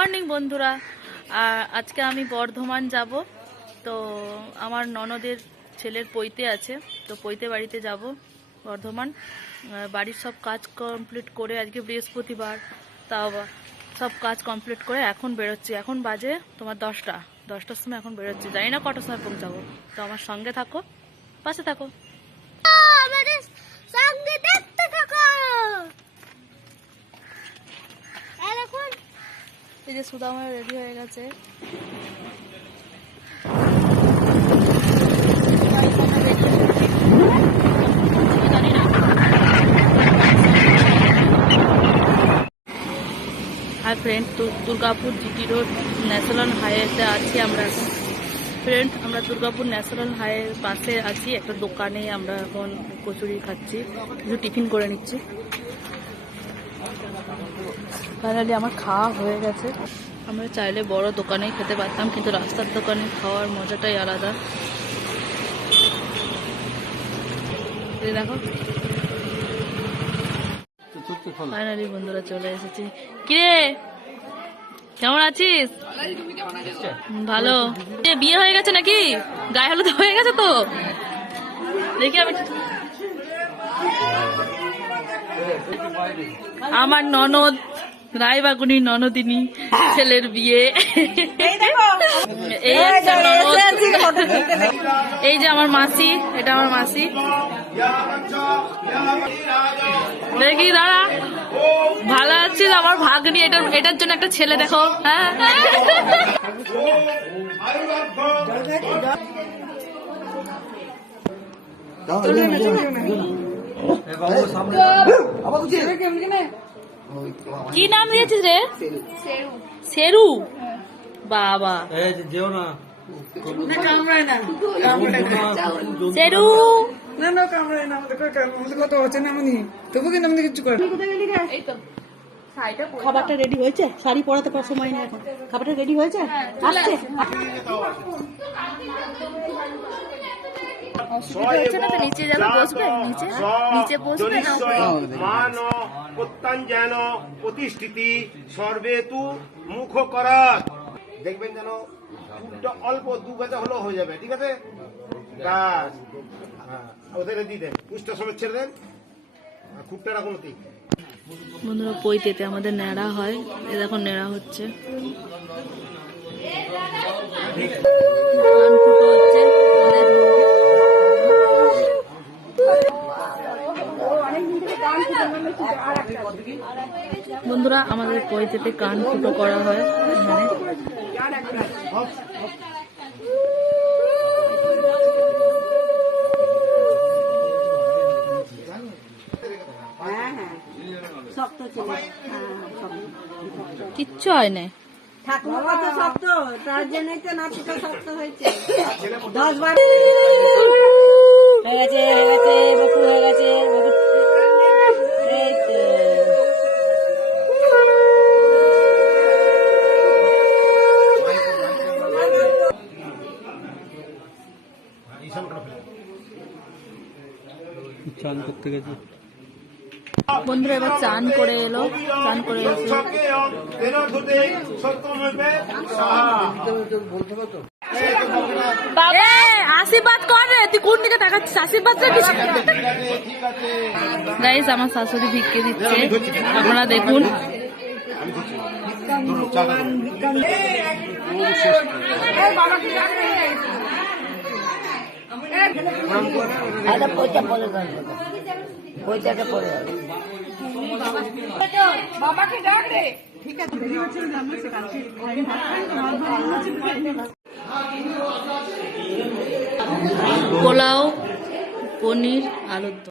Morning বন্ধুরা। আজকে আমি বর্ধমান যাব। তো আমার ননদের ছেলের পৈতে আছে, তো পৈতে বাড়িতে যাব বর্ধমান। বাড়ির সব কাজ কমপ্লিট করে, আজকে বৃহস্পতিবার, তাও সব কাজ কমপ্লিট করে এখন বেরোচ্ছি। এখন বাজে তোমার 10টার সময় এখন বেরোচ্ছি, জানি না কটার সময় পৌঁছাবো। তো আমার সঙ্গে থাকো, পাশে থাকো। এই যে সুদামা রেডি হয়ে গেছে। আর friend, Durgapur GT road national হাইওয়েতে আছি আমরা এখন। ফ্রেন্ড, আমরা দুর্গাপুর ন্যাশনাল হাইওয়ের পাশে আছি একটা দোকানে। আমরা এখন কচুরি খাচ্ছি, কিছু টিফিন করে নিচ্ছি। ফাইনালি আমার খাওয়া হয়ে গেছে। আমরা চাইলে বড় দোকানেই খেতে পারতাম, কিন্তু রাস্তার দোকানে খাওয়ার মজাটাই আলাদা। দেখো, ফাইনালি বন্ধুরা চলে এসেছি। কিরে, কেমন আছিস? ভালো। বিয়ে হয়ে গেছে নাকি? গায়ে হলুদ হয়ে গেছে তো? দেখি আমি। আমার ননদ, রায়বাগুনি ননদিনী ছেলের বিয়ে। এই একটা ননদ, এই যে আমার মাসি, এটা আমার মাসি। দেখি দাঁড়া, ভালো আছিস? আমার ভাগ্নি, এটার জন্য একটা ছেলে দেখো। হ্যাঁ, কি নাম দিয়েছিস রে? শেরু। বাবা, শেরু খাবারটা রেডি হয়েছে? শাড়ি পরাতে পার সময় না এখন। খাবারটা রেডি হয়েছে, আসছে। নিচে যাবে, বসবে নিচে বসবে না। মান প্রত্যঞ্জন প্রতিষ্ঠিতি সর্বেতু মুখ করাত। দেখবেন যেন দুধটা অল্প 2 গাছা হলেও হয়ে যাবে, ঠিক আছে? গাছ ওদের দিয়ে দেন, পুষ্টা সমেত ছেড়ে দেন, খুবটা রাখুন। বন্ধুরা, পৈতেতে আমাদের নেড়া হয়। এ দেখো নেড়া হচ্ছে, বন্ধুরা আমাদের পৈতেতে কান ফুটো করা হয়। কিচ্ছু হয় না, ঠাকুর কত শক্ত, তার জন্যই তো নাতিটা শক্ত হয়েছে। 10-12 হয়ে গেছে, বকু হয়ে গেছে। চান করতে গেছে বন্ধুরা, এবার চান করে এলো, চান করে এসে আশীর্বাদ কর রে। তুই কোন দিকে তাকাচ্ছিস? আশীর্বাদ গাইস, আমার শাশুড়ি ভিক্ষে দিচ্ছে, আপনারা দেখুন। পোলাও, পনির, আলুর দম।